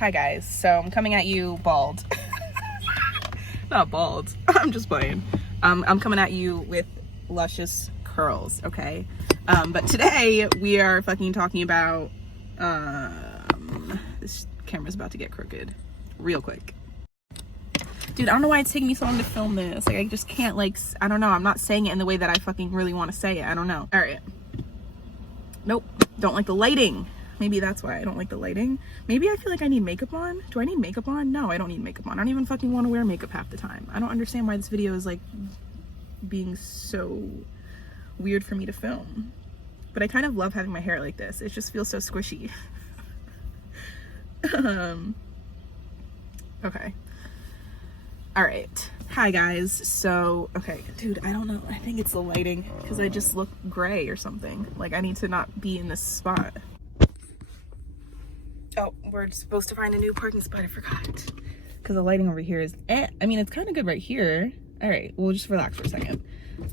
Hi guys, so I'm coming at you bald. Not bald, I'm just playing. I'm coming at you with luscious curls, okay? But today we are fucking talking about, this camera's about to get crooked real quick. Dude, I don't know why it's taking me so long to film this. Like, I just can't, like, I don't know. I'm not saying it in the way that I fucking really want to say it. I don't know. All right. Nope. Don't like the lighting. Maybe that's why I don't like the lighting. Maybe I feel like I need makeup on. Do I need makeup on? No, I don't need makeup on. I don't even fucking want to wear makeup half the time. I don't understand why this video is, like, being so weird for me to film. But I kind of love having my hair like this. It just feels so squishy. Okay. All right. Hi guys. So, okay, dude, I don't know. I think it's the lighting because I just look gray or something. Like, I need to not be in this spot. Oh, we're supposed to find a new parking spot. I forgot. Because the lighting over here is, I mean, it's kind of good right here. All right, we'll just relax for a second.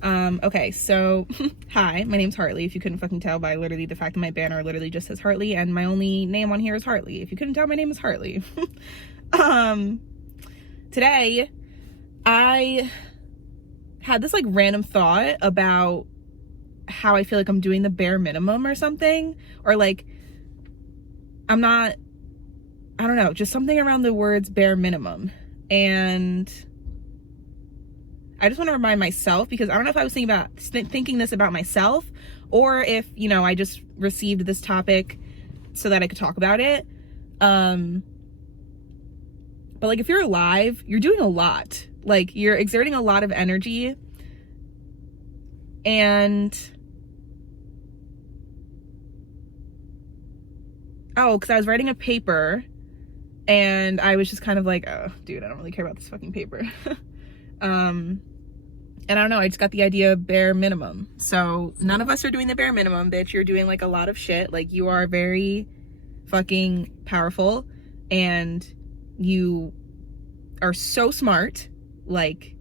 Okay, so, hi, my name's Hartley. If you couldn't fucking tell by literally the fact that my banner literally just says Hartley, and my only name on here is Hartley. If you couldn't tell, my name is Hartley. Today, I had this, like, random thought about how I feel like I'm doing the bare minimum or something, or, like, I don't know, just something around the words bare minimum. And I just want to remind myself, because I don't know if I was thinking this about myself, or if, you know, I just received this topic so that I could talk about it. But, like, if you're alive, you're doing a lot. Like, you're exerting a lot of energy. And oh, because I was writing a paper and I was just kind of like, oh, dude, I don't really care about this fucking paper. And I don't know, I just got the idea of bare minimum. So none of us are doing the bare minimum, bitch. You're doing, like, a lot of shit. Like, you are very fucking powerful and you are so smart. Like,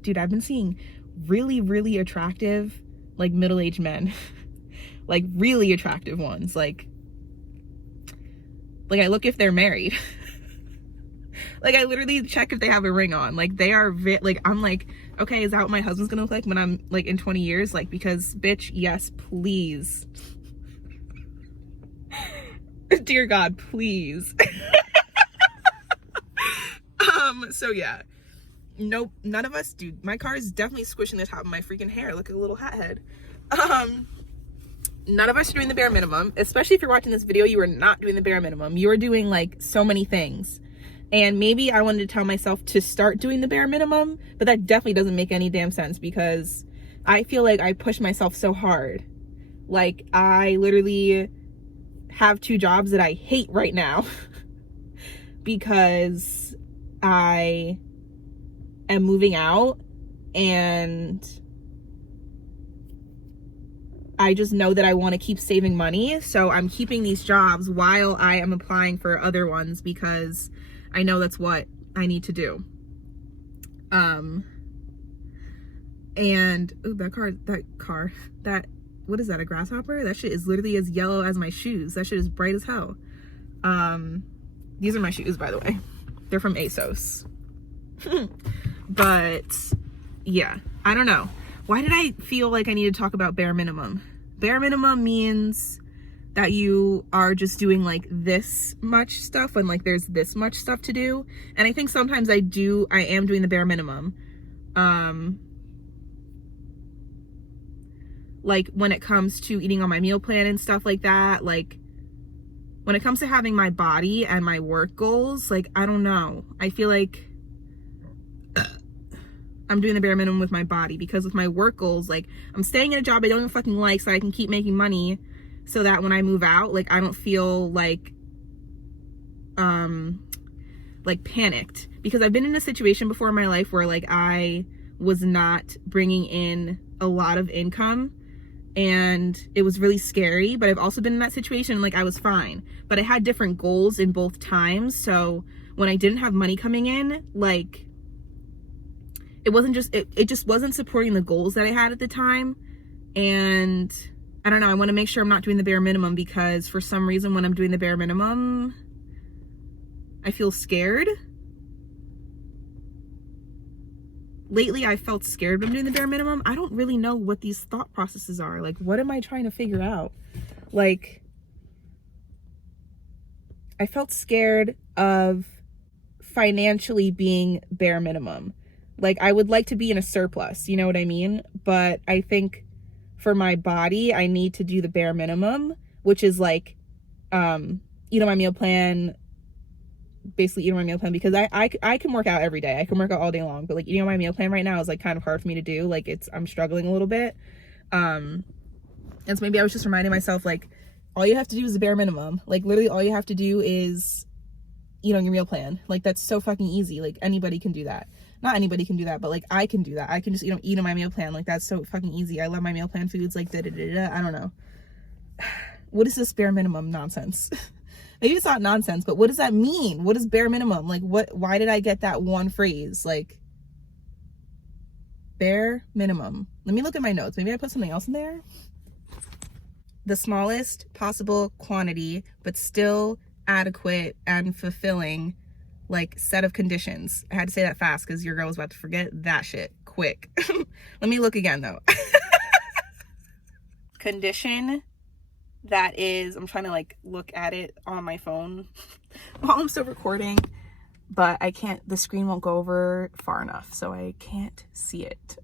dude, I've been seeing really, really attractive, like, middle-aged men. Like, really attractive ones. Like I look if they're married. Like, I literally check if they have a ring on. Like, they are like, I'm like, okay, is that what my husband's gonna look like when I'm, like, in 20 years? Like, because, bitch, yes, please. Dear God, please. So yeah. Nope, none of us, dude. My car is definitely squishing the top of my freaking hair. Look at a little hat head. None of us are doing the bare minimum. Especially if you're watching this video, you are not doing the bare minimum. You are doing, like, so many things. And maybe I wanted to tell myself to start doing the bare minimum, but that definitely doesn't make any damn sense because I feel like I push myself so hard. Like, I literally have 2 jobs that I hate right now because I am moving out and I just know that I want to keep saving money. So I'm keeping these jobs while I am applying for other ones because I know that's what I need to do. And ooh, what is that, a grasshopper? That shit is literally as yellow as my shoes. That shit is bright as hell. These are my shoes, by the way. They're from ASOS. But yeah, I don't know. Why did I feel like I need to talk about bare minimum? Bare minimum means that you are just doing, like, this much stuff when, like, there's this much stuff to do. And I think sometimes I am doing the bare minimum. Like, when it comes to eating on my meal plan and stuff like that, like, when it comes to having my body and my work goals, like, I don't know. I feel like I'm doing the bare minimum with my body because with my work goals, like, I'm staying in a job I don't even fucking like so I can keep making money so that when I move out, like, I don't feel like panicked, because I've been in a situation before in my life where, like, I was not bringing in a lot of income and it was really scary. But I've also been in that situation, like, I was fine, but I had different goals in both times. So when I didn't have money coming in, like, it wasn't just, it just wasn't supporting the goals that I had at the time. And I don't know, I want to make sure I'm not doing the bare minimum, because for some reason when I'm doing the bare minimum, I feel scared. Lately, I felt scared when I'm doing the bare minimum. I don't really know what these thought processes are. Like, what am I trying to figure out? Like, I felt scared of financially being bare minimum. Like, I would like to be in a surplus, you know what I mean? But I think for my body, I need to do the bare minimum, which is like, eat on my meal plan, basically eat on my meal plan, because I can work out every day. I can work out all day long, but like eating on my meal plan right now is like kind of hard for me to do. Like I'm struggling a little bit. And so maybe I was just reminding myself, like, all you have to do is the bare minimum. Like literally all you have to do is eat on your meal plan. Like that's so fucking easy. Like anybody can do that. Not anybody can do that, but like I can do that. I can just, eat on my meal plan. Like that's so fucking easy. I love my meal plan foods. Like I don't know. What is this bare minimum nonsense? Maybe it's not nonsense, but what does that mean? What is bare minimum? Like why did I get that one phrase? Like bare minimum. Let me look at my notes. Maybe I put something else in there. The smallest possible quantity, but still adequate and fulfilling, like, set of conditions. I had to say that fast because your girl was about to forget that shit quick. Let me look again though. Condition that is, I'm trying to like look at it on my phone while I'm still recording, but I can't, the screen won't go over far enough, so I can't see it.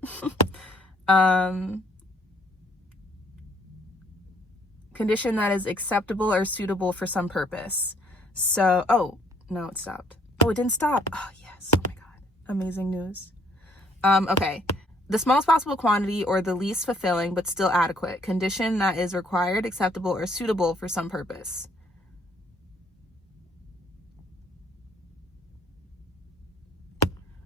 Condition that is acceptable or suitable for some purpose. So, oh, no, it stopped. Oh, it didn't stop. Oh, yes. Oh my God. Amazing news. Okay. The smallest possible quantity or the least fulfilling, but still adequate. Condition that is required, acceptable, or suitable for some purpose.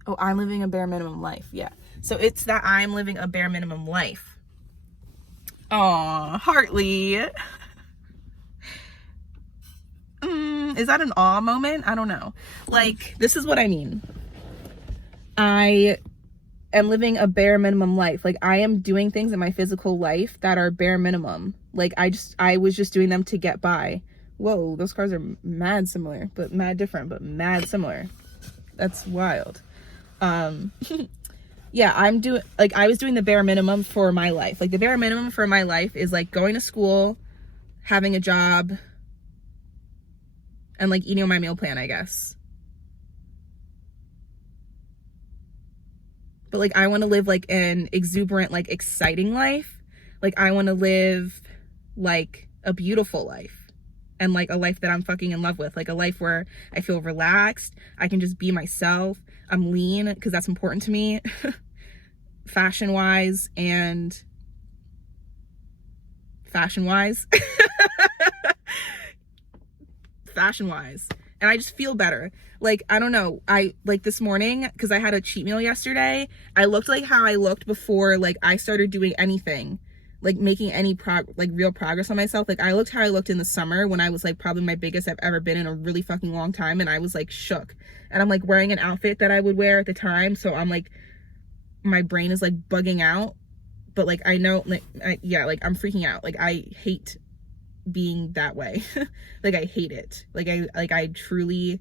Oh, I'm living a bare minimum life. Yeah. So it's that I'm living a bare minimum life. Aw, Hartley. Is that an awe moment? I don't know. Like, this is what I mean. I am living a bare minimum life. Like, I am doing things in my physical life that are bare minimum. Like, I was just doing them to get by. Whoa, those cars are mad similar, but mad different, but mad similar. That's wild. Yeah, I was doing the bare minimum for my life. Like, the bare minimum for my life is like going to school, having a job, and like eating on my meal plan, I guess. But like, I want to live like an exuberant, like exciting life. Like, I want to live like a beautiful life, and like a life that I'm fucking in love with. Like a life where I feel relaxed. I can just be myself. I'm lean because that's important to me. Fashion wise. And I just feel better. Like, I don't know, I like this morning, because I had a cheat meal yesterday, I looked like how I looked before like I started doing anything, like making any real progress on myself. Like, I looked how I looked in the summer when I was like probably my biggest I've ever been in a really fucking long time, and I was like shook, and I'm like wearing an outfit that I would wear at the time, so I'm like, my brain is like bugging out, but like I know, like I'm freaking out. Like, I hate being that way. Like, I hate it. Like I truly,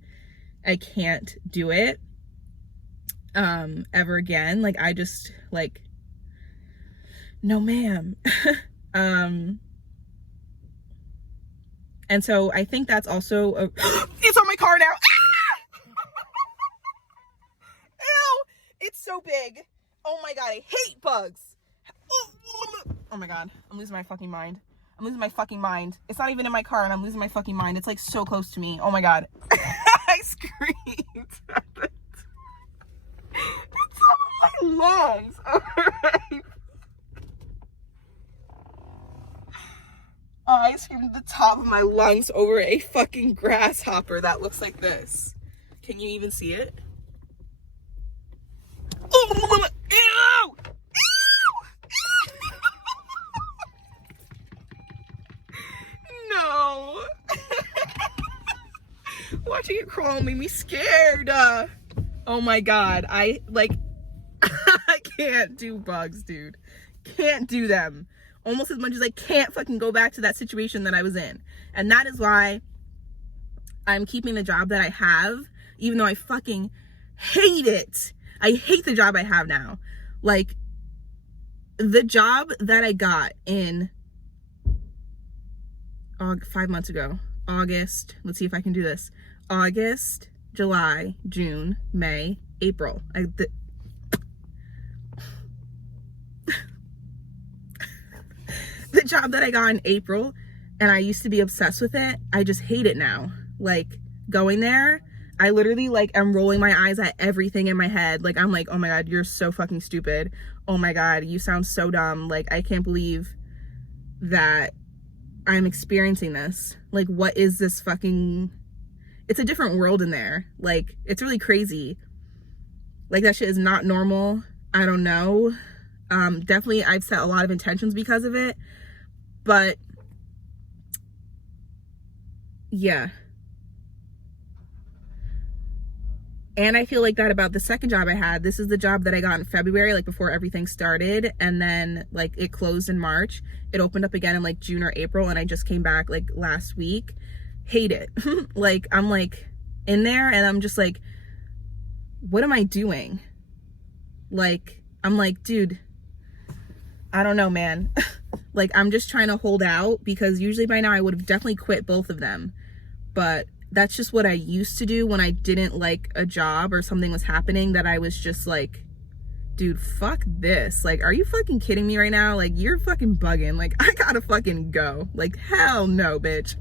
I can't do it ever again. Like, I just like, no ma'am. And so I think that's also it's on my car now. Ew, it's so big. Oh my God, I hate bugs. Oh my God, I'm losing my fucking mind. It's not even in my car and I'm losing my fucking mind. It's like so close to me. Oh my God. I screamed at it. It's on my lungs. Alright. I screamed at the top of my lungs over a fucking grasshopper that looks like this. Can you even see it? Oh, ew! No. Watching it crawl made me scared. Oh my God. I can't do bugs, dude. Can't do them. Almost as much as I can't fucking go back to that situation that I was in. And that is why I'm keeping the job that I have, even though I fucking hate it. I hate the job I have now. Like, the job that I got in 5 months ago, August, let's see if I can do this. August, July, June, May, April. The job that I got in April, and I used to be obsessed with it, I just hate it now. Like, going there, I literally, like, am rolling my eyes at everything in my head. Like, I'm like, oh my God, you're so fucking stupid. Oh my God, you sound so dumb. Like, I can't believe that I'm experiencing this. Like, what is this fucking... It's a different world in there. Like, it's really crazy. Like, that shit is not normal. I don't know. Definitely, I've set a lot of intentions because of it. But, yeah. And I feel like that about the second job I had. This is the job that I got in February, like before everything started. And then like it closed in March. It opened up again in like June or April. And I just came back like last week. Hate it. Like, I'm like in there and I'm just like, what am I doing? Like, I'm like, dude, I don't know, man. Like, I'm just trying to hold out, because usually by now I would have definitely quit both of them. But that's just what I used to do when I didn't like a job or something was happening, that I was just like, dude, fuck this. Like, are you fucking kidding me right now? Like, you're fucking bugging. Like, I gotta fucking go. Like, hell no, bitch.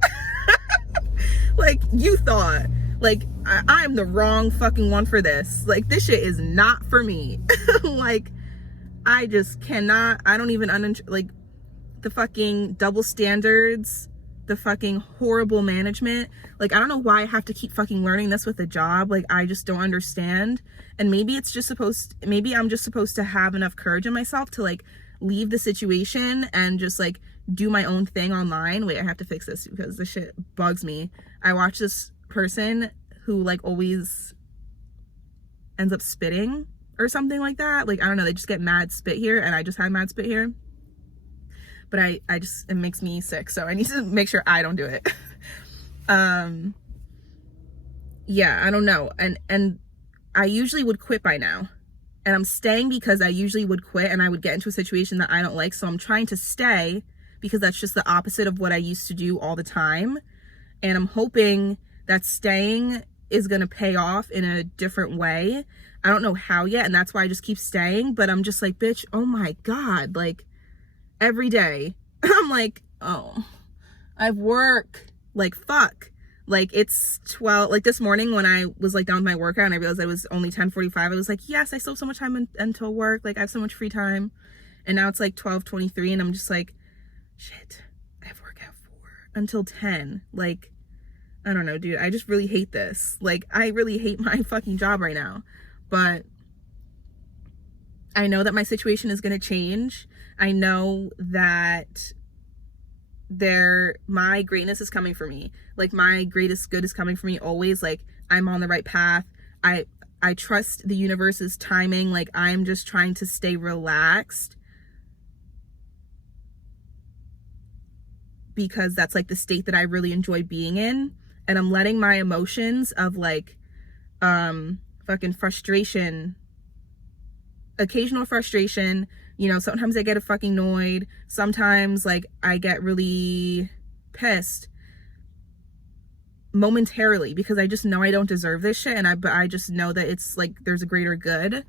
Like, you thought, like, I'm the wrong fucking one for this. Like, this shit is not for me. Like, I just cannot, I don't even, like, the fucking double standards, the fucking horrible management. Like, I don't know why I have to keep fucking learning this with a job. Like, I just don't understand. And maybe it's just maybe I'm just supposed to have enough courage in myself to like leave the situation and just like do my own thing online. Wait, I have to fix this because this shit bugs me. I watch this person who like always ends up spitting or something like that. Like, I don't know, they just get mad spit here, and I just had mad spit here. But I just, it makes me sick, so I need to make sure I don't do it. Yeah, I don't know. And I usually would quit by now. And I'm staying because I usually would quit and I would get into a situation that I don't like. So I'm trying to stay because that's just the opposite of what I used to do all the time. And I'm hoping that staying is going to pay off in a different way. I don't know how yet, and that's why I just keep staying. But I'm just like, bitch, oh my God, like, every day I'm like, oh, I have work. Like, fuck. Like, it's 12, like this morning when I was like done with my workout and I realized it was only 10:45, I was like, yes, I still have so much time until work. Like, I have so much free time. And now it's like 12:23 and I'm just like, shit, I have work at 4 until 10. Like, I don't know, dude. I just really hate this. Like, I really hate my fucking job right now. But I know that my situation is going to change. I know that my greatness is coming for me. Like, my greatest good is coming for me always. Like, I'm on the right path. I trust the universe's timing. Like, I'm just trying to stay relaxed because that's like the state that I really enjoy being in. And I'm letting my emotions of like fucking frustration, occasional frustration, you know, sometimes I get fucking annoyed, sometimes like I get really pissed momentarily because I just know I don't deserve this shit, and but I just know that it's like there's a greater good,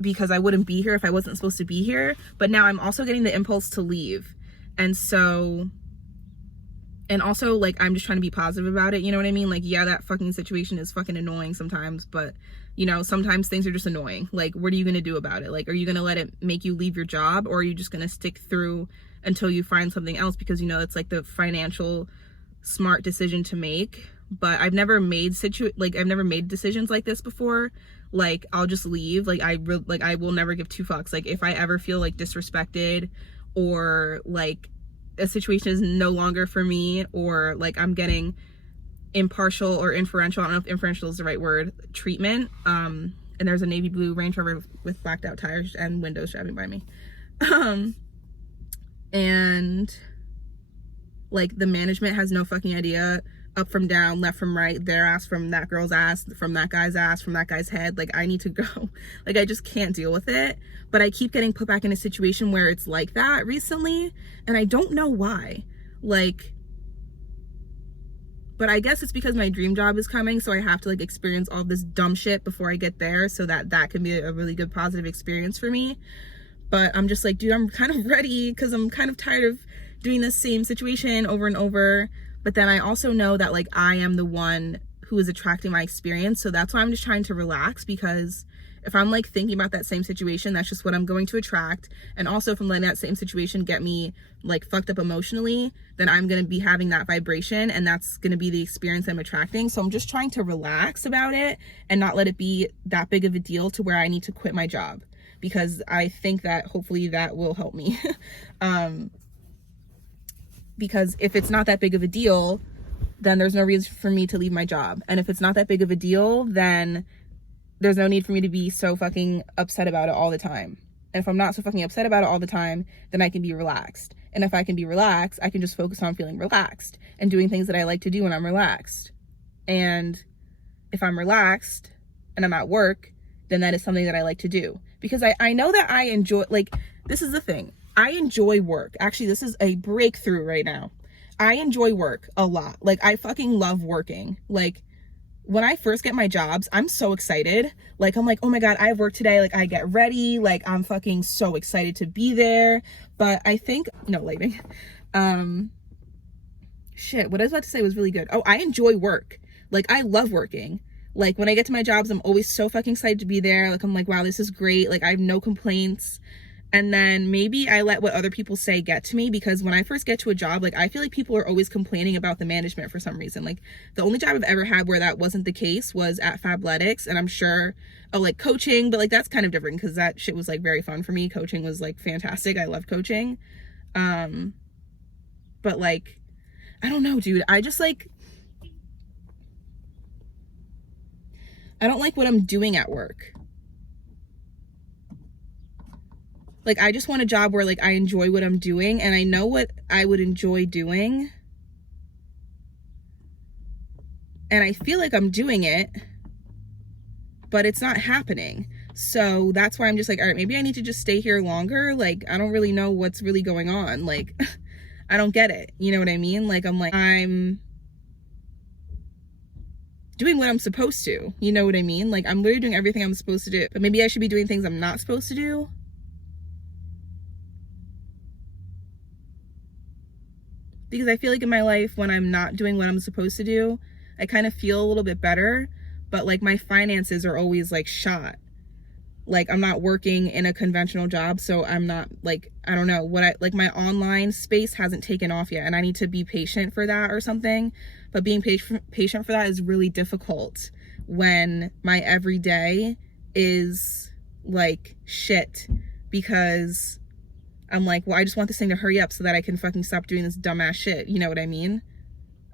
because I wouldn't be here if I wasn't supposed to be here. But now I'm also getting the impulse to leave, and so, and also like I'm just trying to be positive about it, you know what I mean? Like, yeah, that fucking situation is fucking annoying sometimes, but you know, sometimes things are just annoying. Like, what are you gonna do about it? Like, are you gonna let it make you leave your job, or are you just gonna stick through until you find something else? Because, you know, it's like the financial smart decision to make. But I've never made decisions like this before. Like, I'll just leave. Like, I will never give two fucks. Like, if I ever feel like disrespected, or like a situation is no longer for me, or like I'm getting impartial or inferential, I don't know if inferential is the right word, treatment, and there's a navy blue Range Rover with blacked out tires and windows driving by me, and like the management has no fucking idea up from down, left from right, their ass from that girl's ass, from that guy's ass, from that guy's head. Like, I need to go. Like, I just can't deal with it. But I keep getting put back in a situation where it's like that recently, and I don't know why. Like, but I guess it's because my dream job is coming, so I have to like experience all this dumb shit before I get there, so that can be a really good positive experience for me. But I'm just like, dude, I'm kind of ready, because I'm kind of tired of doing the same situation over and over. But then I also know that like I am the one who is attracting my experience, so that's why I'm just trying to relax, because if I'm like thinking about that same situation, that's just what I'm going to attract. And also if I'm letting that same situation get me like fucked up emotionally, then I'm going to be having that vibration, and that's going to be the experience I'm attracting. So I'm just trying to relax about it and not let it be that big of a deal to where I need to quit my job, because I think that hopefully that will help me. Because if it's not that big of a deal, then there's no reason for me to leave my job. And if it's not that big of a deal, then there's no need for me to be so fucking upset about it all the time. And if I'm not so fucking upset about it all the time, then I can be relaxed. And if I can be relaxed, I can just focus on feeling relaxed and doing things that I like to do when I'm relaxed. And if I'm relaxed and I'm at work, then that is something that I like to do. Because I know that I enjoy, like, this is the thing. I enjoy work. Actually, this is a breakthrough right now. I enjoy work a lot. Like, I fucking love working. Like, when I first get my jobs, I'm so excited. Like, I'm like, oh my God, I have work today. Like, I get ready. Like, I'm fucking so excited to be there. But I think, no, lighting. Shit, what I was about to say was really good. Oh, I enjoy work. Like, I love working. Like, when I get to my jobs, I'm always so fucking excited to be there. Like, I'm like, wow, this is great. Like, I have no complaints. And then maybe I let what other people say get to me, because when I first get to a job, like, I feel like people are always complaining about the management for some reason. Like, the only job I've ever had where that wasn't the case was at Fabletics, and I'm sure, oh, like coaching, but like that's kind of different because that shit was like very fun for me. Coaching was like fantastic. I love coaching. But like, I don't know, dude. I just like, I don't like what I'm doing at work. Like, I just want a job where, like, I enjoy what I'm doing, and I know what I would enjoy doing, and I feel like I'm doing it, but it's not happening. So that's why I'm just like, all right, maybe I need to just stay here longer. Like, I don't really know what's really going on. Like, I don't get it. You know what I mean? Like, I'm doing what I'm supposed to. You know what I mean? Like, I'm literally doing everything I'm supposed to do, but maybe I should be doing things I'm not supposed to do. Because I feel like in my life, when I'm not doing what I'm supposed to do, I kind of feel a little bit better, but like my finances are always like shot. Like, I'm not working in a conventional job, so I'm not like, I don't know what like my online space hasn't taken off yet, and I need to be patient for that or something. But being patient for that is really difficult when my everyday is like shit, because I'm like, well, I just want this thing to hurry up so that I can fucking stop doing this dumbass shit. You know what I mean?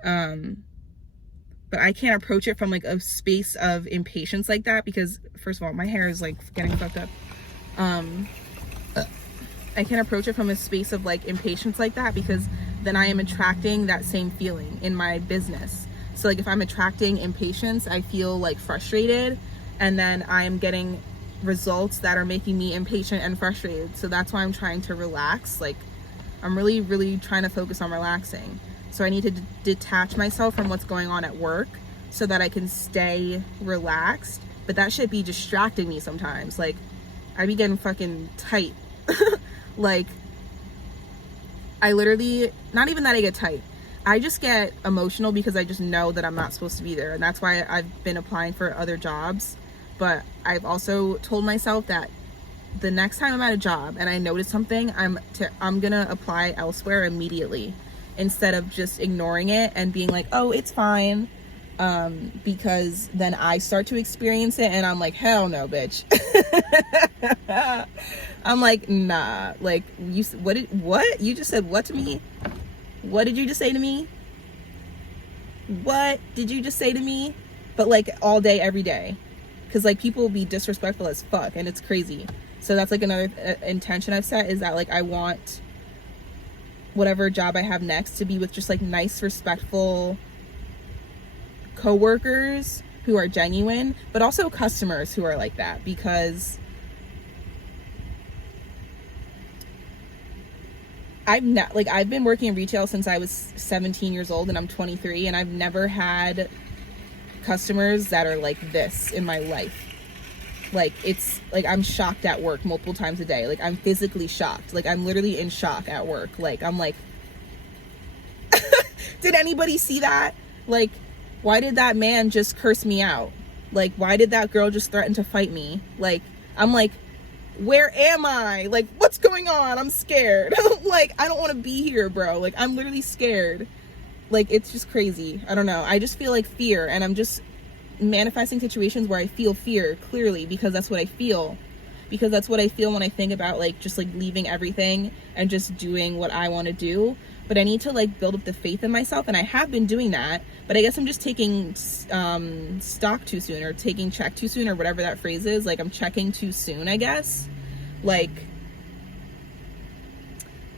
But I can't approach it from like a space of impatience like that, because first of all, my hair is like getting fucked up. I can't approach it from a space of like impatience like that, because then I am attracting that same feeling in my business. So like, if I'm attracting impatience, I feel like frustrated, and then I'm getting results that are making me impatient and frustrated. So that's why I'm trying to relax. Like, I'm really trying to focus on relaxing. So I need to detach myself from what's going on at work so that I can stay relaxed. But that should be distracting me sometimes. Like, I be getting fucking tight. Like, I literally, not even that I get tight, I just get emotional because I just know that I'm not supposed to be there. And that's why I've been applying for other jobs. But I've also told myself that the next time I'm at a job and I notice something, I'm gonna apply elsewhere immediately, instead of just ignoring it and being like, oh, it's fine, because then I start to experience it and I'm like, hell no, bitch. I'm like, nah. Like, what you just said what to me? What did you just say to me? What did you just say to me? But like all day, every day. Because like, people will be disrespectful as fuck, and it's crazy. So that's like another intention I've set, is that like, I want whatever job I have next to be with just like nice, respectful coworkers who are genuine, but also customers who are like that, because I've been working in retail since I was 17 years old and I'm 23, and I've never had customers that are like this in my life. Like, it's like I'm shocked at work multiple times a day. Like, I'm physically shocked. Like, I'm literally in shock at work. Like, I'm like, did anybody see that? Like, why did that man just curse me out? Like, why did that girl just threaten to fight me? Like, I'm like, where am I? Like, what's going on? I'm scared. Like, I don't want to be here, bro. Like, I'm literally scared. Like, it's just crazy. I don't know. I just feel like fear, and I'm just manifesting situations where I feel fear clearly, because that's what I feel. Because that's what I feel when I think about, like, just like leaving everything and just doing what I want to do. But I need to like build up the faith in myself, and I have been doing that, but I guess I'm just taking stock too soon, or taking check too soon, or whatever that phrase is. Like, I'm checking too soon, I guess. Like,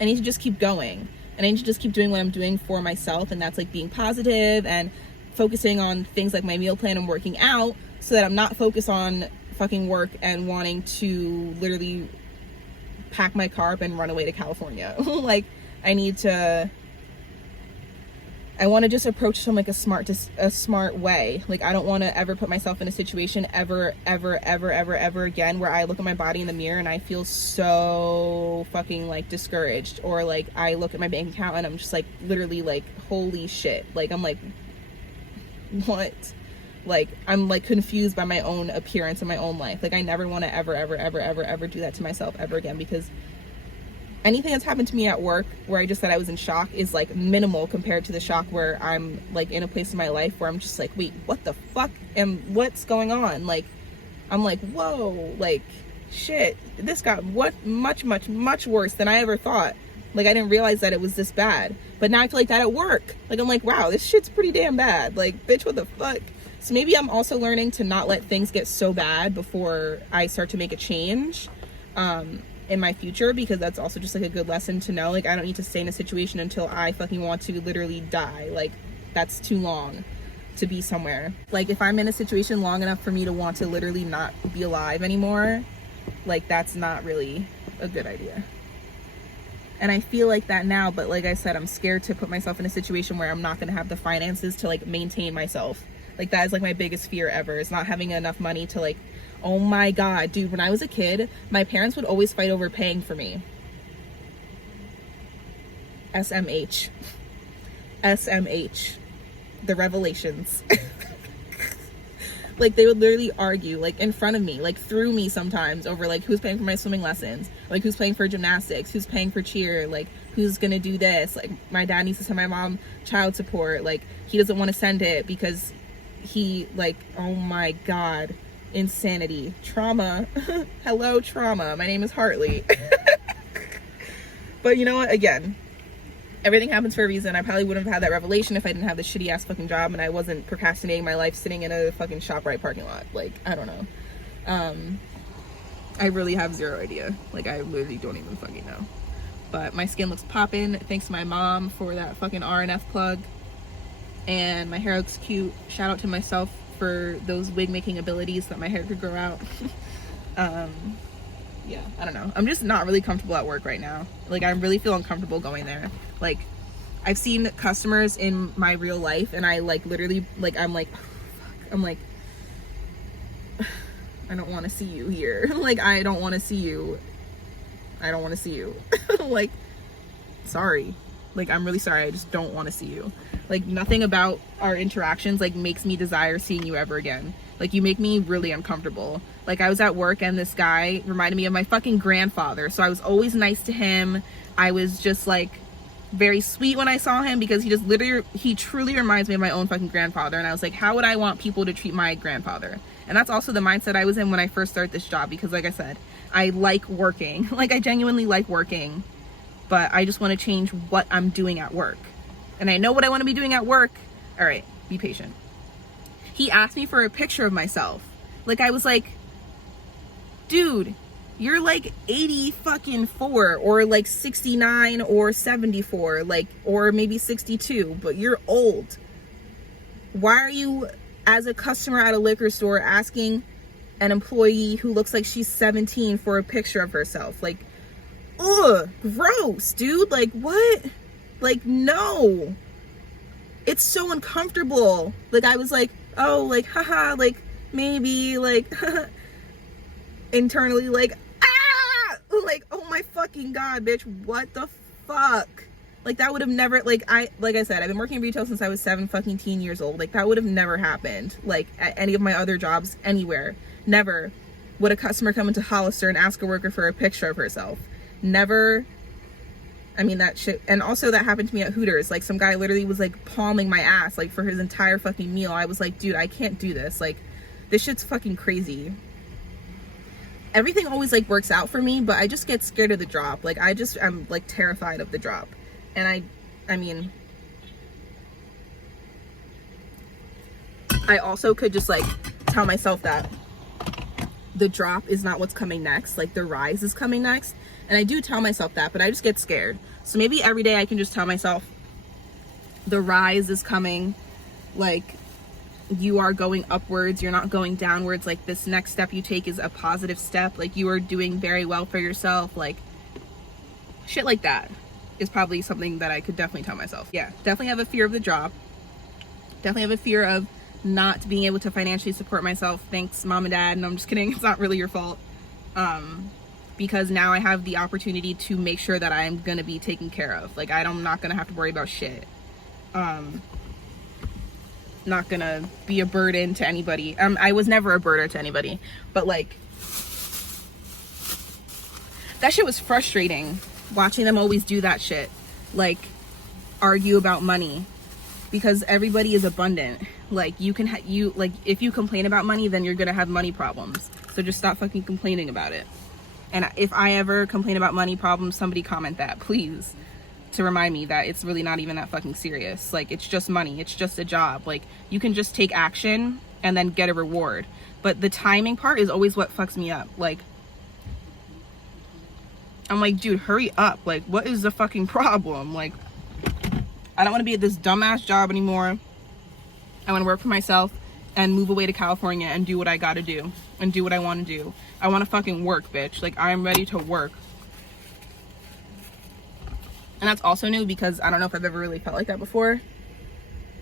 I need to just keep going, and I need to just keep doing what I'm doing for myself, and that's like being positive and focusing on things like my meal plan and working out, so that I'm not focused on fucking work and wanting to literally pack my car up and run away to California. Like, I want to just approach from like a smart way. Like, I don't want to ever put myself in a situation ever again where I look at my body in the mirror and I feel so fucking like discouraged, or like I look at my bank account and I'm just like literally like, holy shit. Like, I'm like, what? Like, I'm like confused by my own appearance in my own life. Like, I never want to ever do that to myself ever again, because anything that's happened to me at work where I just said I was in shock is like minimal compared to the shock where I'm like in a place in my life where I'm just like, wait, what the fuck? And what's going on? Like, I'm like, whoa, like, shit, this got much worse than I ever thought. Like, I didn't realize that it was this bad. But now I feel like that at work. Like, I'm like, wow, this shit's pretty damn bad. Like, bitch, what the fuck? So maybe I'm also learning to not let things get so bad before I start to make a change in my future, because that's also just like a good lesson to know. Like, I don't need to stay in a situation until I fucking want to literally die. Like, that's too long to be somewhere. Like, if I'm in a situation long enough for me to want to literally not be alive anymore, like, that's not really a good idea. And I feel like that now, but like I said, I'm scared to put myself in a situation where I'm not going to have the finances to like maintain myself. Like, that is like my biggest fear ever, is not having enough money to like, oh my God, dude, when I was a kid, my parents would always fight over paying for me. SMH. SMH. The revelations. Like, they would literally argue, like, in front of me, like, through me sometimes, over, like, who's paying for my swimming lessons, like, who's paying for gymnastics, who's paying for cheer, like, who's gonna do this, like, my dad needs to send my mom child support, like, he doesn't want to send it because he, like, oh my God, insanity, trauma. Hello, trauma. My name is Hartley. But you know what, again, everything happens for a reason. I probably wouldn't have had that revelation if I didn't have this shitty ass fucking job and I wasn't procrastinating my life sitting in a fucking ShopRite parking lot. Like, I don't know. I really have zero idea. Like, I literally don't even fucking know. But my skin looks poppin'. Thanks to my mom for that fucking RNF plug. And my hair looks cute. Shout out to myself for those wig making abilities that my hair could grow out. Yeah, I don't know. I'm just not really comfortable at work right now. Like, I really feel uncomfortable going there. Like, I've seen customers in my real life and I like literally, like, I'm like, I don't want to see you here. Like, I don't want to see you. I don't want to see you. Like, sorry. Like, I'm really sorry. I just don't want to see you. Like, nothing about our interactions, like, makes me desire seeing you ever again. Like, you make me really uncomfortable. Like, I was at work and this guy reminded me of my fucking grandfather. So I was always nice to him. I was just, like, very sweet when I saw him because he truly reminds me of my own fucking grandfather. And I was like, how would I want people to treat my grandfather? And that's also the mindset I was in when I first started this job, because like I said, I like working. Like, I genuinely like working, but I just want to change what I'm doing at work. And I know what I want to be doing at work. All right, be patient. He asked me for a picture of myself. Like, I was like, dude, you're like 80 fucking 4 or like 69 or 74, like, or maybe 62, but you're old. Why are you, as a customer at a liquor store, asking an employee who looks like she's 17 for a picture of herself? Like, ugh, gross, dude. Like, what? Like, no. It's so uncomfortable. Like, I was like, oh, like, haha, like, maybe, like, internally, like, ah! Like, oh my fucking God, bitch, what the fuck? Like, that would have never, like I said, I've been working in retail since I was 17 years old. Like, that would have never happened, like, at any of my other jobs, anywhere. Never would a customer come into Hollister and ask a worker for a picture of herself. Never. I mean, that shit. And also that happened to me at Hooters. Like, some guy literally was like palming my ass like for his entire fucking meal. I was like, dude, I can't do this. Like, this shit's fucking crazy. Everything always like works out for me, but I just get scared of the drop. Like, I'm like terrified of the drop. And I mean, I also could just like tell myself that the drop is not what's coming next. Like, the rise is coming next. And I do tell myself that, but I just get scared. So maybe every day I can just tell myself the rise is coming. Like, you are going upwards, you're not going downwards. Like, this next step you take is a positive step. Like, you are doing very well for yourself. Like, shit like that is probably something that I could definitely tell myself. Yeah, definitely have a fear of the drop. Definitely have a fear of not being able to financially support myself. Thanks, mom and dad. No, I'm just kidding. It's not really your fault. Because now I have the opportunity to make sure that I'm gonna be taken care of. Like, I'm not gonna have to worry about shit. Not gonna be a burden to anybody. I was never a burden to anybody, but like, that shit was frustrating, watching them always do that shit. Like, argue about money, because everybody is abundant. Like, you can like, if you complain about money, then you're gonna have money problems. So just stop fucking complaining about it. And if I ever complain about money problems, somebody comment that, please, to remind me that it's really not even that fucking serious. Like, it's just money. It's just a job. Like, you can just take action and then get a reward. But the timing part is always what fucks me up. Like, I'm like, dude, hurry up. Like, what is the fucking problem? Like, I don't want to be at this dumbass job anymore. I want to work for myself and move away to California and do what I gotta do and do what I want to do. I want to fucking work, bitch. Like, I'm ready to work. And that's also new, because I don't know if I've ever really felt like that before.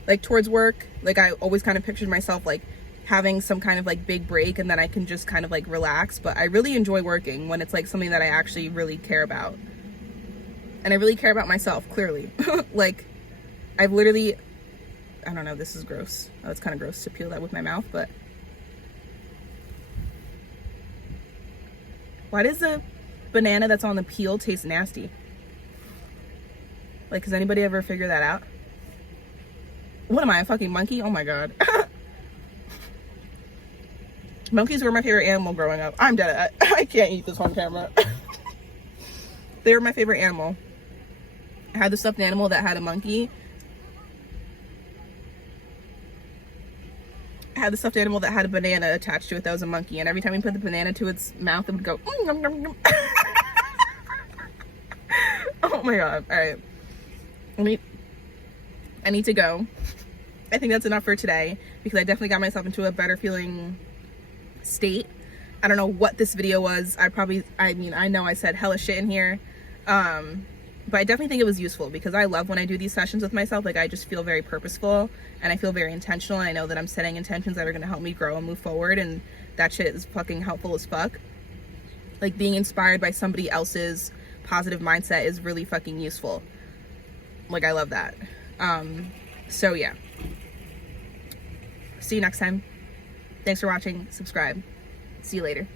Like, towards work, like, I always kind of pictured myself like having some kind of like big break and then I can just kind of like relax. But I really enjoy working when it's like something that I actually really care about. And I really care about myself, clearly. Like, I've literally, I don't know, this is gross. Oh, it's kind of gross to peel that with my mouth, but why does the banana that's on the peel taste nasty? Like, has anybody ever figured that out? What am I, a fucking monkey? Oh my God. Monkeys were my favorite animal growing up. I'm dead. I can't eat this on camera. They were my favorite animal. I had the stuffed animal that had a monkey. I had the stuffed animal that had a banana attached to it that was a monkey. And every time we put the banana to its mouth, it would go, nom, nom, nom. Oh my God. All right. I need to go. I think that's enough for today, because I definitely got myself into a better feeling state. I don't know what this video was. I mean, I know I said hella shit in here. But I definitely think it was useful, because I love when I do these sessions with myself. Like, I just feel very purposeful and I feel very intentional. And I know that I'm setting intentions that are going to help me grow and move forward. And that shit is fucking helpful as fuck. Like, being inspired by somebody else's positive mindset is really fucking useful. Like, I love that. So yeah. See you next time. Thanks for watching. Subscribe. See you later.